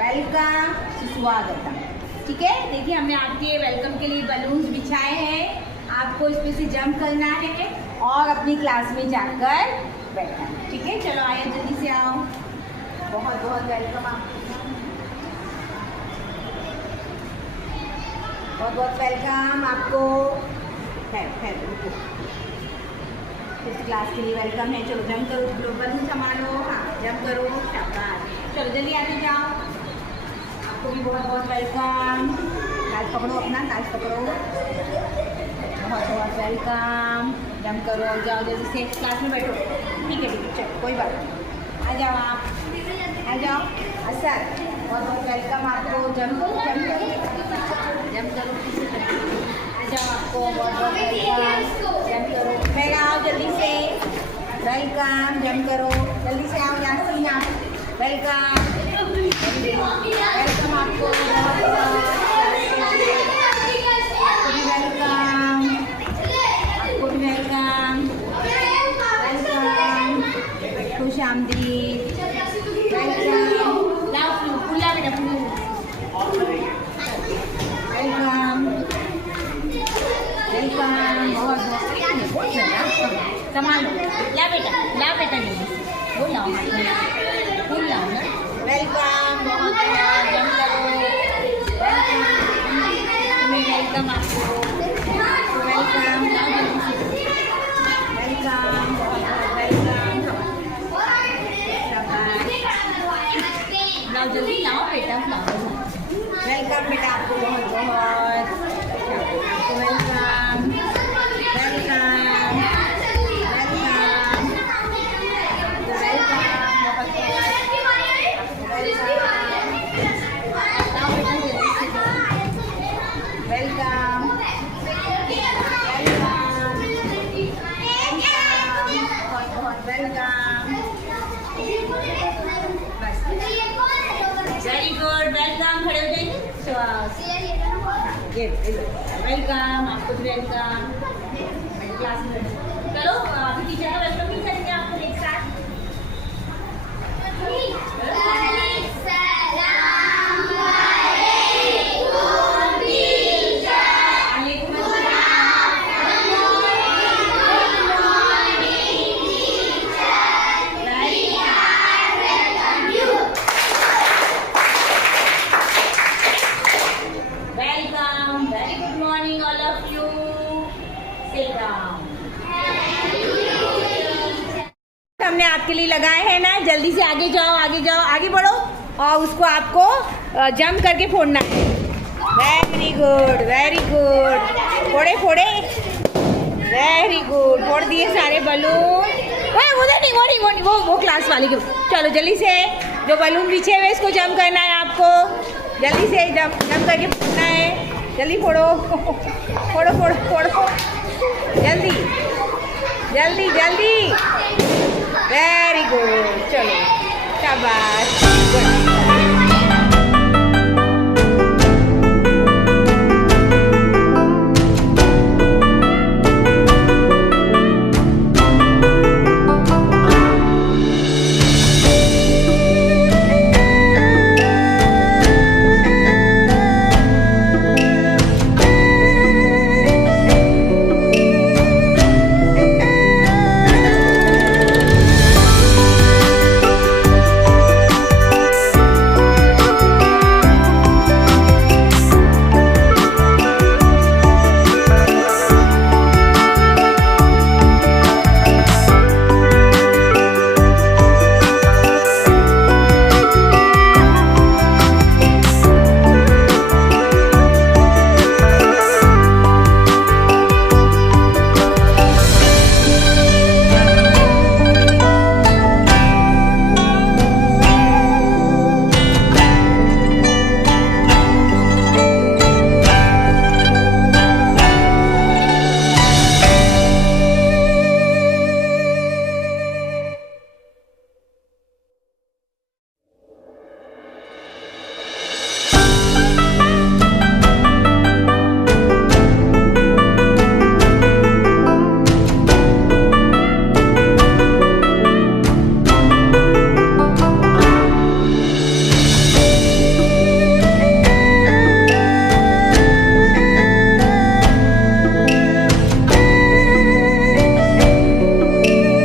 Welcome स्वागतम। ठीक है, देखिए हमने आपके वेलकम के लिए बलून्स बिछाए हैं। आपको इसमें से जंप करना है और अपनी क्लास में जाकर बैठना है। ठीक है, चलो आइए जल्दी से आओ। बहुत बहुत वेलकम आपको, बहुत बहुत वेलकम आपको। रुको, फिफ्थ क्लास के लिए वेलकम है। चलो जंप करो, बलून संभालो। हाँ जंप करो, शाबाश। चलो जल्दी आगे जाओ, आपको भी बहुत बहुत वेलकम। काज पकड़ो, अपना काज पकड़ो। बहुत बहुत वेलकम। जंप करो, जाओ जल्दी से क्लास में बैठो। ठीक है चलो कोई बात नहीं, आ जाओ आप, आ जाओ। असर बहुत बहुत वेलकम आपको। जंप करो, जंप करो, जंप करो। आ जाओ, आपको बहुत बहुत वेलकम। जंप करो, मैं आओ जल्दी से। वेलकम, जंप करो जल्दी से आओ। यासीन आप वेलकम, वेलकम आपको। आपको भी वेलकम, आपको भी वेलकम, वेलकम। खुश आमदीद, वेलकम। लाओ फूला बेटा, फूल। Welcome, welcome. बहुत संभालो, ला बेटा वो लाओ, फूल लाओ ना। वेलकम, बहुत जंप करो। वेलकम आपको, वेलकम, वेलकम, बहुत वेलकम। लाओ जल्दी लाओ बेटा, वेलकम बेटा आपको बहुत बहुत welcome, welcome, very good. Welcome, खड़े हो जाइए। वेलकम आपको भी वेलकम। क्लास में चलो, अभी टीचर का वेलकम नहीं करेंगे आपको एक साथ। हमने आपके लिए लगाए हैं ना, जल्दी से आगे जाओ, आगे जाओ, आगे बढ़ो और उसको आपको जंप करके फोड़ना है। Very good, very good. फोड़े फोड़े, वेरी गुड। फोड़ दिए सारे बलून। उधर नहीं, वो नहीं, वो क्लास वाले के। चलो जल्दी से, जो बलून बिछे हुए इसको जंप करना है आपको। जल्दी से जंप करके फोड़ना है। जल्दी फोड़ो, फोड़ो फोड़ो फोड़ो, जल्दी जल्दी जल्दी। वेरी गुड, चलो शाबाश, गुड।